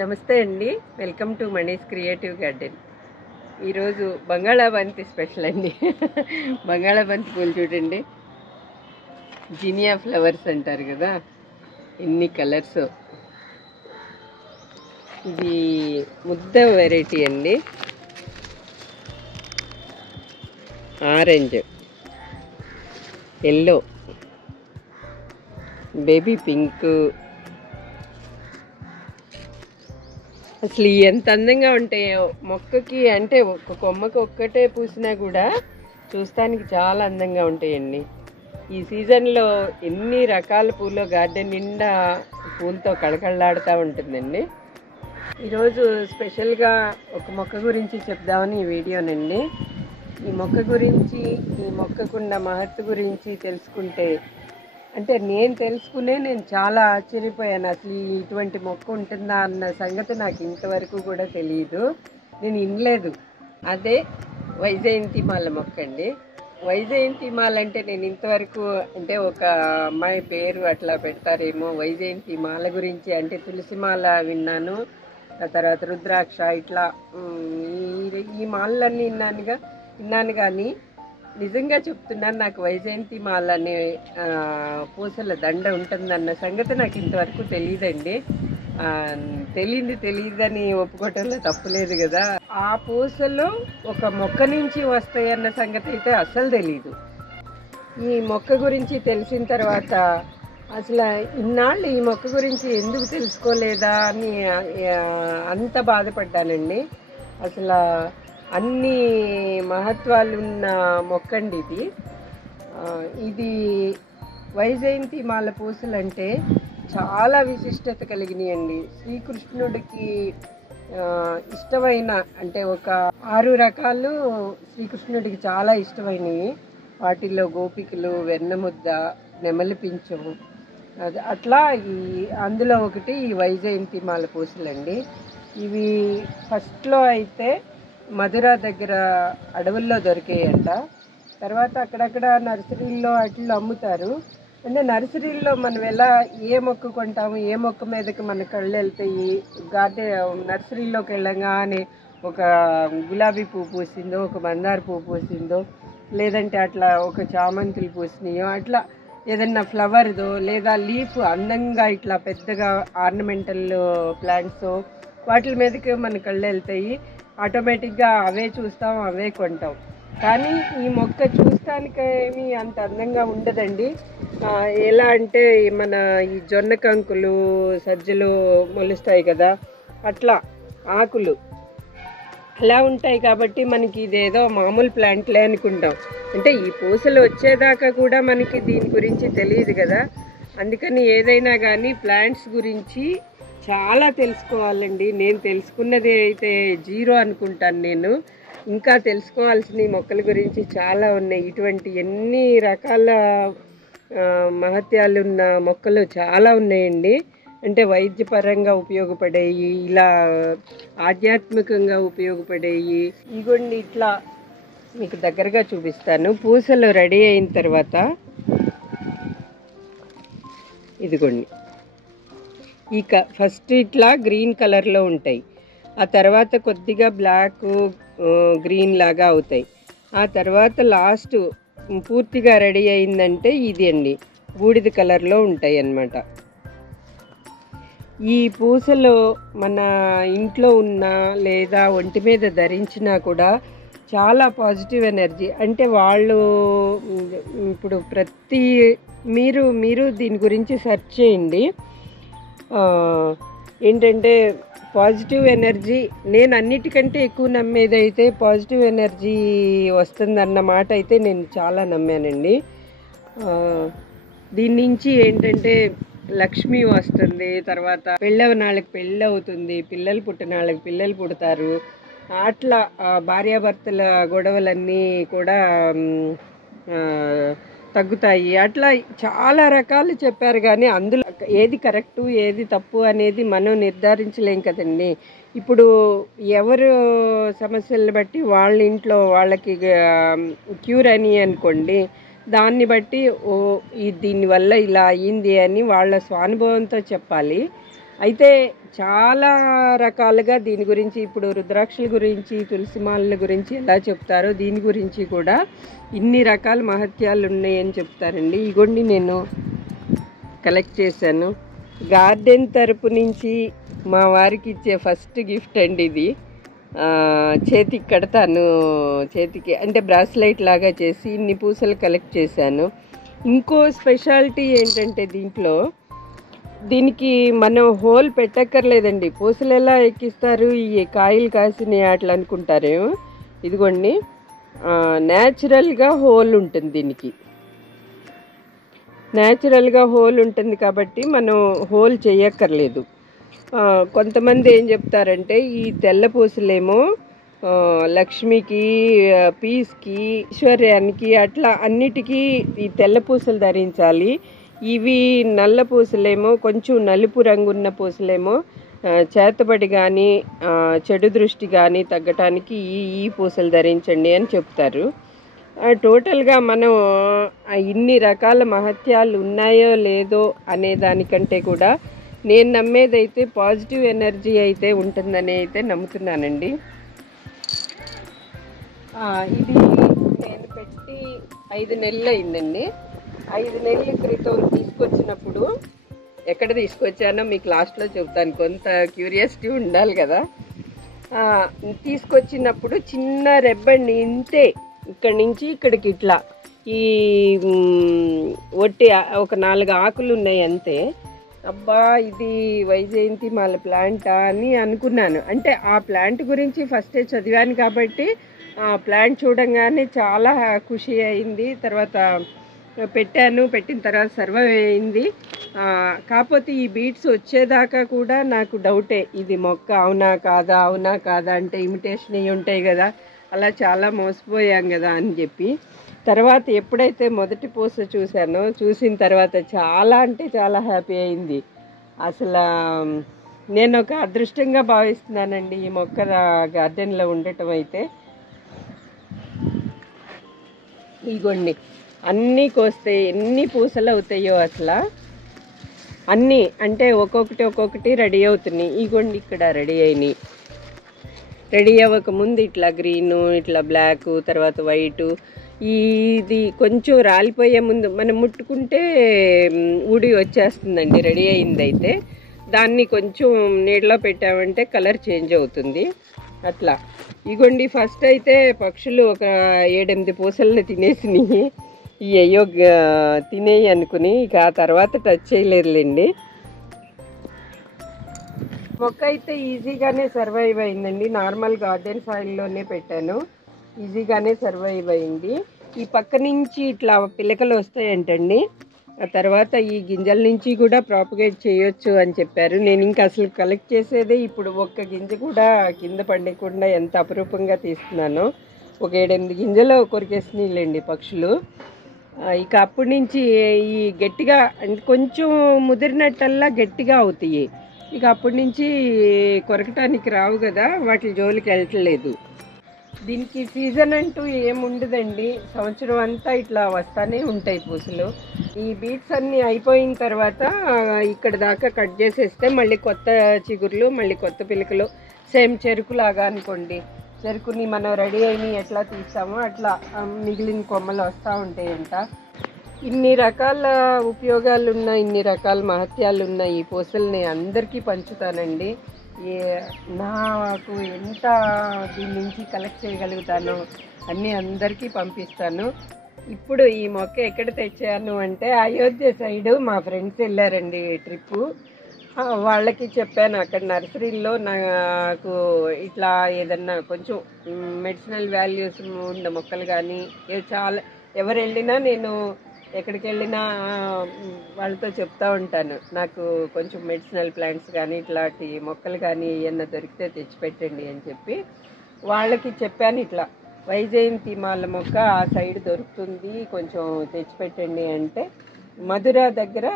నమస్తే అండి. Welcome to Mani's creative garden. ఈరోజు బంగాళాబంతి స్పెషల్ అండి. బంగాళాబంతి పూలు చూడండి, జినియా ఫ్లవర్స్ అంటారు కదా, ఎన్ని కలర్స్. ఇది ముద్ద వెరైటీ అండి. Orange, yellow, baby pink. అసలు ఎంత అందంగా ఉంటాయో మొక్కకి. అంటే ఒక కొమ్మకి ఒక్కటే పూసినా కూడా చూస్తానికి చాలా అందంగా ఉంటాయండి. ఈ సీజన్లో ఎన్ని రకాల పూలు, గార్డెన్ నిండా పూలతో కళకళలాడుతూ ఉంటుందండి. ఈరోజు స్పెషల్గా ఒక మొక్క గురించి చెప్దామని ఈ వీడియోనండి. ఈ మొక్క గురించి, ఈ మొక్కకున్న మహత్తు గురించి తెలుసుకుంటే, అంటే నేను చాలా ఆశ్చర్యపోయాను. అసలు ఇటువంటి మొక్క ఉంటుందా అన్న సంగతి నాకు ఇంతవరకు కూడా తెలియదు, నేను వినలేదు. అదే వైజయంతిమాల మొక్క అండి. వైజయంతిమాల అంటే నేను ఇంతవరకు, అంటే ఒక అమ్మాయి పేరు అట్లా పెడతారేమో, వైజయంతిమాల గురించి అంటే తులసిమాల విన్నాను, ఆ తర్వాత రుద్రాక్ష, ఇట్లా ఈ మాలలన్నీ విన్నాను కానీ నిజంగా చెప్తున్నాను, నాకు వైజయంతిమాల అనే పూసల దండ ఉంటుందన్న సంగతి నాకు ఇంతవరకు తెలియదండి. తెలియదని ఒప్పుకోవటంలో తప్పులేదు కదా. ఆ పూసలు ఒక మొక్క నుంచి వస్తాయన్న సంగతి అయితే అస్సలు తెలీదు. ఈ మొక్క గురించి తెలిసిన తర్వాత అసలు ఇన్నాళ్ళు ఈ మొక్క గురించి ఎందుకు తెలుసుకోలేదా అని అంత బాధపడ్డానండి. అసలు అన్ని మహత్వాలు ఉన్న మొక్కండి ఇది. ఇది వైజయంతిమాల పూసలు అంటే చాలా విశిష్టత కలిగినాయండి. శ్రీకృష్ణుడికి ఇష్టమైన, అంటే ఒక 6 రకాలు శ్రీకృష్ణుడికి చాలా ఇష్టమైనవి. వాటిల్లో గోపికలు, వెన్నముద్ద, నెమలి పించం, అట్లా అందులో ఒకటి ఈ వైజయంతిమాల పూసలండి. ఇవి ఫస్ట్లో అయితే మధుర దగ్గర అడవుల్లో దొరికాయంట. తర్వాత అక్కడక్కడ నర్సరీల్లో వాటిల్లో అమ్ముతారు. అంటే నర్సరీల్లో మనం ఎలా ఏ మొక్క కొంటాము, ఏ మొక్క మీదకి మన కళ్ళు వెళ్తాయి, నర్సరీలోకి వెళ్ళగానే ఒక గులాబీ పువ్వు పూసిందో, ఒక మందార పువ్వు పూసిందో, లేదంటే అట్లా ఒక చామంతులు పూసినాయో, అట్లా ఏదన్నా ఫ్లవర్దో లేదా లీఫ్ అందంగా ఇట్లా పెద్దగా ఆర్నమెంటల్ ప్లాంట్స్, వాటి మీదకి మన కళ్ళు వెళ్తాయి. ఆటోమేటిక్గా అవే చూస్తాం, అవే కొంటాం. కానీ ఈ మొక్క చూస్తానికేమీ అంత అందంగా ఉండదండి. ఎలా అంటే మన ఈ జొన్న కంకులు, సజ్జలు మొలుస్తాయి కదా, అట్లా ఆకులు అలా ఉంటాయి. కాబట్టి మనకి ఇదేదో మామూలు ప్లాంట్లే అనుకుంటాం. అంటే ఈ పూసలు వచ్చేదాకా కూడా మనకి దీని గురించి తెలియదు కదా. అందుకని ఏదైనా కానీ ప్లాంట్స్ గురించి చాలా తెలుసుకోవాలండి. నేను తెలుసుకున్నది అయితే 0 అనుకుంటాను. నేను ఇంకా తెలుసుకోవాల్సిన మొక్కల గురించి చాలా ఉన్నాయి. ఇటువంటి ఎన్ని రకాల మహత్యాలు ఉన్న మొక్కలు చాలా ఉన్నాయండి. అంటే వైద్యపరంగా ఉపయోగపడేవి, ఇలా ఆధ్యాత్మికంగా ఉపయోగపడేవి. ఇగోండి, ఇట్లా మీకు దగ్గరగా చూపిస్తాను. పూసలు రెడీ అయిన తర్వాత ఇదిగోండి, ఫస్ట్ ఇట్లా గ్రీన్ కలర్లో ఉంటాయి. ఆ తర్వాత కొద్దిగా బ్లాక్, గ్రీన్ లాగా అవుతాయి. ఆ తర్వాత లాస్ట్ పూర్తిగా రెడీ అయిందంటే ఇది అండి, బూడిద కలర్లో ఉంటాయి అన్నమాట. ఈ పూసలు మన ఇంట్లో ఉన్న లేదా ఒంటి మీద ధరించినా కూడా చాలా పాజిటివ్ ఎనర్జీ. అంటే వాళ్ళు ఇప్పుడు మీరు దీని గురించి సెర్చ్ చేయండి. ఏంటంటే పాజిటివ్ ఎనర్జీ, నేను అన్నిటికంటే ఎక్కువ నమ్మేది అయితే పాజిటివ్ ఎనర్జీ వస్తుందన్న మాట అయితే నేను చాలా నమ్మానండి. దీని నుంచి ఏంటంటే లక్ష్మి వస్తుంది, తర్వాత పెళ్ళవనాళ్ళకి పెళ్ళి అవుతుంది, పిల్లలు పుట్టినాళ్ళకి పిల్లలు పుడతారు, అట్లా భార్యాభర్తల గొడవలన్నీ కూడా తగ్గుతాయి. అట్లా చాలా రకాలు చెప్పారు. కానీ అందులో ఏది కరెక్టు ఏది తప్పు అనేది మనం నిర్ధారించలేం కదండి. ఇప్పుడు ఎవరు సమస్యలను బట్టి వాళ్ళ ఇంట్లో వాళ్ళకి క్యూర్ అని అనుకోండి, దాన్ని బట్టి దీనివల్ల ఇలా అయ్యింది అని వాళ్ళ స్వానుభవంతో చెప్పాలి. అయితే చాలా రకాలుగా దీని గురించి ఇప్పుడు రుద్రాక్షల గురించి తులసి మాలల గురించి ఎలా చెప్తారో దీని గురించి కూడా ఇన్ని రకాల మహత్యాలు ఉన్నాయని చెప్తారండి. ఇగోండి నేను కలెక్ట్ చేశాను. గార్డెన్ తరపు నుంచి మా వారికి ఇచ్చే ఫస్ట్ గిఫ్ట్ అండి ఇది. చేతికి కడతాను, చేతికి అంటే బ్రాస్లైట్ లాగా చేసి ఇన్ని పూసలు కలెక్ట్ చేశాను. ఇంకో స్పెషాలిటీ ఏంటంటే దీనికి మనం హోల్ పెట్టక్కర్లేదండి. పూసలు ఎలా ఎక్కిస్తారు, ఈ కాయలు కాసినాయి అట్లా అనుకుంటారేమో. ఇదిగోండి న్యాచురల్గా హోల్ ఉంటుంది, దీనికి న్యాచురల్గా హోల్ ఉంటుంది కాబట్టి మనం హోల్ చేయక్కర్లేదు. కొంతమంది ఏం చెప్తారంటే ఈ తెల్ల పూసలేమో లక్ష్మికి, పీస్కి, ఐశ్వర్యానికి అట్లా అన్నిటికీ ఈ తెల్ల పూసలు ధరించాలి. ఇవి నల్ల పూసలేమో కొంచెం నలుపు రంగు ఉన్న పూసలేమో చేతబడి కానీ చెడు దృష్టి కానీ తగ్గటానికి ఈ పూసలు ధరించండి అని చెప్తారు. టోటల్గా మనం ఇన్ని రకాల మహత్యాలు ఉన్నాయో లేదో అనే దానికంటే కూడా నేను నమ్మేదైతే పాజిటివ్ ఎనర్జీ అయితే ఉంటుందని అయితే నమ్ముతున్నానండి. ఇది నేను పెట్టి 5 నెలలు అయిందండి. 5 నెలల క్రితం తీసుకొచ్చినప్పుడు ఎక్కడ తీసుకొచ్చానో మీకు లాస్ట్లో చెప్తాను, కొంత క్యూరియాసిటీ ఉండాలి కదా. తీసుకొచ్చినప్పుడు చిన్న రెబ్బండి ఇంతే, ఇక్కడి నుంచి ఇక్కడికి ఇట్లా ఈ ఒట్టి ఒక 4 ఆకులు ఉన్నాయి అంతే. అబ్బా ఇది వైజయంతి మాల ప్లాంటా అని అనుకున్నాను. అంటే ఆ ప్లాంట్ గురించి ఫస్టే చదివాను కాబట్టి ఆ ప్లాంట్ చూడంగానే చాలా ఖుషి అయింది. తర్వాత పెట్టిన తర్వాత సర్వైవ్ అయింది. కాకపోతే ఈ బీట్స్ వచ్చేదాకా కూడా నాకు డౌటే, ఇది మొక్క అవునా కాదా అంటే ఇమిటేషన్ అయ్యి ఉంటాయి కదా, అలా చాలా మోసపోయాం కదా అని చెప్పి. తర్వాత ఎప్పుడైతే మొదటి పూస చూసిన తర్వాత చాలా అంటే చాలా హ్యాపీ అయింది. అసలు నేను ఒక అదృష్టంగా భావిస్తున్నానండి ఈ మొక్క గార్డెన్లో ఉండటం అయితే. ఇగోండి అన్నీ కోస్తే ఎన్ని పూసలు అవుతాయో అసలు అన్నీ, అంటే ఒక్కొక్కటి రెడీ అవుతున్నాయి. ఇగోండి ఇక్కడ రెడీ అయినాయి. రెడీ అవ్వకముందు ఇట్లా గ్రీను, ఇట్లా బ్లాకు, తర్వాత వైటు. ఇది కొంచెం రాలిపోయే ముందు మనం ముట్టుకుంటే ఊడి వచ్చేస్తుందండి రెడీ అయిందైతే. దాన్ని కొంచెం నీడలో పెట్టామంటే కలర్ చేంజ్ అవుతుంది అట్లా. ఇగోండి ఫస్ట్ అయితే పక్షులు ఒక 7-8 పూసలను తినేసినాయి. అయ్యో తినేయి అనుకుని ఇక ఆ తర్వాత టచ్ చేయలేదులేండి. మొక్క అయితే ఈజీగానే సర్వైవ్ అయిందండి. నార్మల్ గార్డెన్ సాయిల్లోనే పెట్టాను, ఈజీగానే సర్వైవ్ అయింది. ఈ పక్క నుంచి ఇట్లా పిలకలు వస్తాయంటండి. ఆ తర్వాత ఈ గింజల నుంచి కూడా ప్రాపగేట్ చేయొచ్చు అని చెప్పారు. నేను ఇంకా అసలు కలెక్ట్ చేసేదే ఇప్పుడు ఒక్క గింజ కూడా కింద పండకుండా ఎంత అపురూపంగా తీస్తున్నానో. ఒక 7-8 గింజలు కొరికేసినాయిలేండి పక్షులు. ఇక అప్పటి నుంచి ఈ గట్టిగా కొంచెం ముదిరినట్టల్లా గట్టిగా అవుతాయి. ఇక అప్పటి నుంచి కొరకటానికి రావు కదా, వాటి జోలికి వెళ్ళట్లేదు. దీనికి సీజన్ అంటూ ఏముండదండి, సంవత్సరం అంతా ఇట్లా వస్తానే ఉంటాయి పూసలు. ఈ బీట్స్ అన్నీ అయిపోయిన తర్వాత ఇక్కడ దాకా కట్ చేసేస్తే మళ్ళీ కొత్త చిగుర్లు, మళ్ళీ కొత్త పిలకలు. సేమ్ చెరుకులాగా అనుకోండి, చెరుకుని మనం రెడీ అయిన ఎట్లా తీస్తామో అట్లా మిగిలిన కొమ్మలు వస్తూ ఉంటాయంట. ఇన్ని రకాల ఉపయోగాలు ఉన్నాయి, ఇన్ని రకాల మహత్యాలు ఉన్నాయి. ఈ పూసల్ని అందరికీ పంచుతానండి. నాకు ఎంత దీని నుంచి కలెక్ట్ చేయగలుగుతానో అన్నీ అందరికీ పంపిస్తాను. ఇప్పుడు ఈ మొక్క ఎక్కడ తెచ్చాను అంటే అయోధ్య సైడు మా ఫ్రెండ్స్ వెళ్ళారండి ట్రిప్పు. వాళ్ళకి చెప్పాను, అక్కడ నర్సరీలో నాకు ఇట్లా ఏదన్నా కొంచెం మెడిసినల్ వాల్యూస్ ఉన్న మొక్కలు కానీ చాలా ఎవరు వెళ్ళినా నేను ఎక్కడికి వెళ్ళినా వాళ్ళతో చెప్తూ ఉంటాను, నాకు కొంచెం మెడిసినల్ ప్లాంట్స్ కానీ ఇట్లాంటి మొక్కలు కానీ ఏమన్నా దొరికితే తెచ్చిపెట్టండి అని చెప్పి వాళ్ళకి చెప్పాను. ఇట్లా వైజయంతి మాల మొక్క ఆ సైడ్ దొరుకుతుంది, కొంచెం తెచ్చిపెట్టండి అంటే మధుర దగ్గర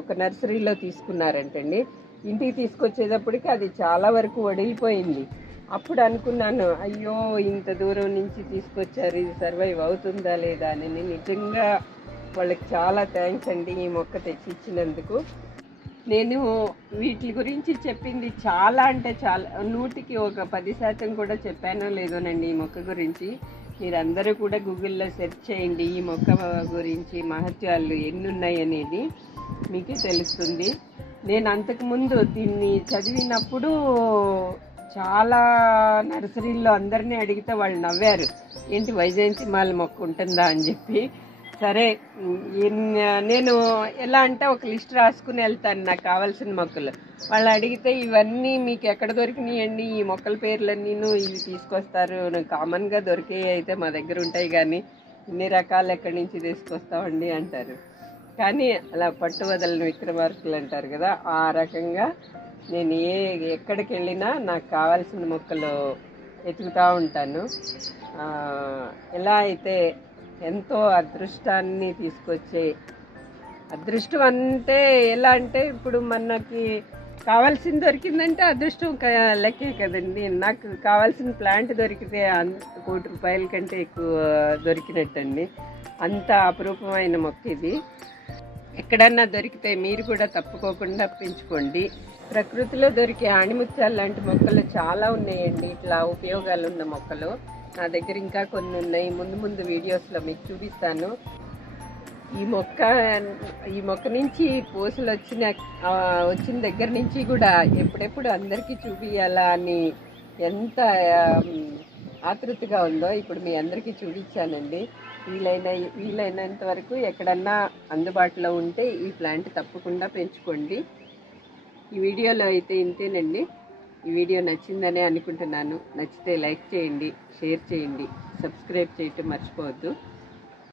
ఒక నర్సరీలో తీసుకున్నారంటండి. ఇంటికి తీసుకొచ్చేటప్పటికి అది చాలా వరకు వడిలిపోయింది. అప్పుడు అనుకున్నాను, అయ్యో ఇంత దూరం నుంచి తీసుకొచ్చారు, ఇది సర్వైవ్ అవుతుందా లేదా అని. నిజంగా వాళ్ళకి చాలా థ్యాంక్స్ అండి ఈ మొక్క తెచ్చి ఇచ్చినందుకు. నేను వీటి గురించి చెప్పింది చాలా అంటే చాలా 100కి ఒక 10% కూడా చెప్పానో లేదోనండి ఈ మొక్క గురించి. మీరందరూ కూడా గూగుల్లో సెర్చ్ చేయండి, ఈ మొక్క గురించి మహత్యాలు ఎన్ని ఉన్నాయి అనేది మీకే తెలుస్తుంది. నేను అంతకుముందు దీన్ని చదివినప్పుడు చాలా నర్సరీల్లో అందరినీ అడిగితే వాళ్ళు నవ్వారు, ఏంటి వైజయంతిమాల మొక్క ఉంటుందా అని చెప్పి. సరే, నేను ఎలా అంటే ఒక లిస్ట్ రాసుకుని వెళ్తాను నాకు కావాల్సిన మొక్కలు. వాళ్ళు అడిగితే ఇవన్నీ మీకు ఎక్కడ దొరికినాయండి, ఈ మొక్కల పేర్లన్నీను ఇవి తీసుకొస్తారు, కామన్గా దొరికేవి అయితే మా దగ్గర ఉంటాయి కానీ ఇన్ని రకాలు ఎక్కడి నుంచి తీసుకొస్తామండి అంటారు. కానీ అలా పట్టు వదలని విక్రమార్కులు అంటారు కదా, ఆ రకంగా నేను ఎక్కడికి వెళ్ళినా నాకు కావాల్సిన మొక్కలు వెతుకుతూ ఉంటాను. ఎలా అయితే ఎంతో అదృష్టాన్ని తీసుకొచ్చే అదృష్టం అంటే ఎలా అంటే ఇప్పుడు మనకి కావాల్సింది దొరికిందంటే అదృష్టం లెక్కే కదండి. నాకు కావాల్సిన ప్లాంట్ దొరికితే ₹1,00,00,000 కంటే ఎక్కువ దొరికినట్టండి. అంత అపురూపమైన మొక్క ఇది. ఎక్కడన్నా దొరికితే మీరు కూడా తప్పుకోకుండా పెంచుకోండి. ప్రకృతిలో దొరికే ఆణిముత్యాలు లాంటి మొక్కలు చాలా ఉన్నాయండి, ఇట్లా ఉపయోగాలు ఉన్న మొక్కలు. నా దగ్గర ఇంకా కొన్ని ఉన్నాయి, ముందు ముందు వీడియోస్లో మీకు చూపిస్తాను. ఈ మొక్క నుంచి పూసలు వచ్చిన దగ్గర నుంచి కూడా ఎప్పుడెప్పుడు అందరికీ చూపించాలా అని ఎంత ఆతృతగా ఉందో ఇప్పుడు మీ అందరికీ చూపించానండి. వీలైనంత వరకు ఎక్కడన్నా అందుబాటులో ఉంటే ఈ ప్లాంట్ తప్పకుండా పెంచుకోండి. ఈ వీడియోలో అయితే ఇంతేనండి. ఈ వీడియో నచ్చిందనే అనుకుంటున్నాను. నచ్చితే లైక్ చేయండి, షేర్ చేయండి, సబ్స్క్రైబ్ చేయటం మర్చిపోవద్దు.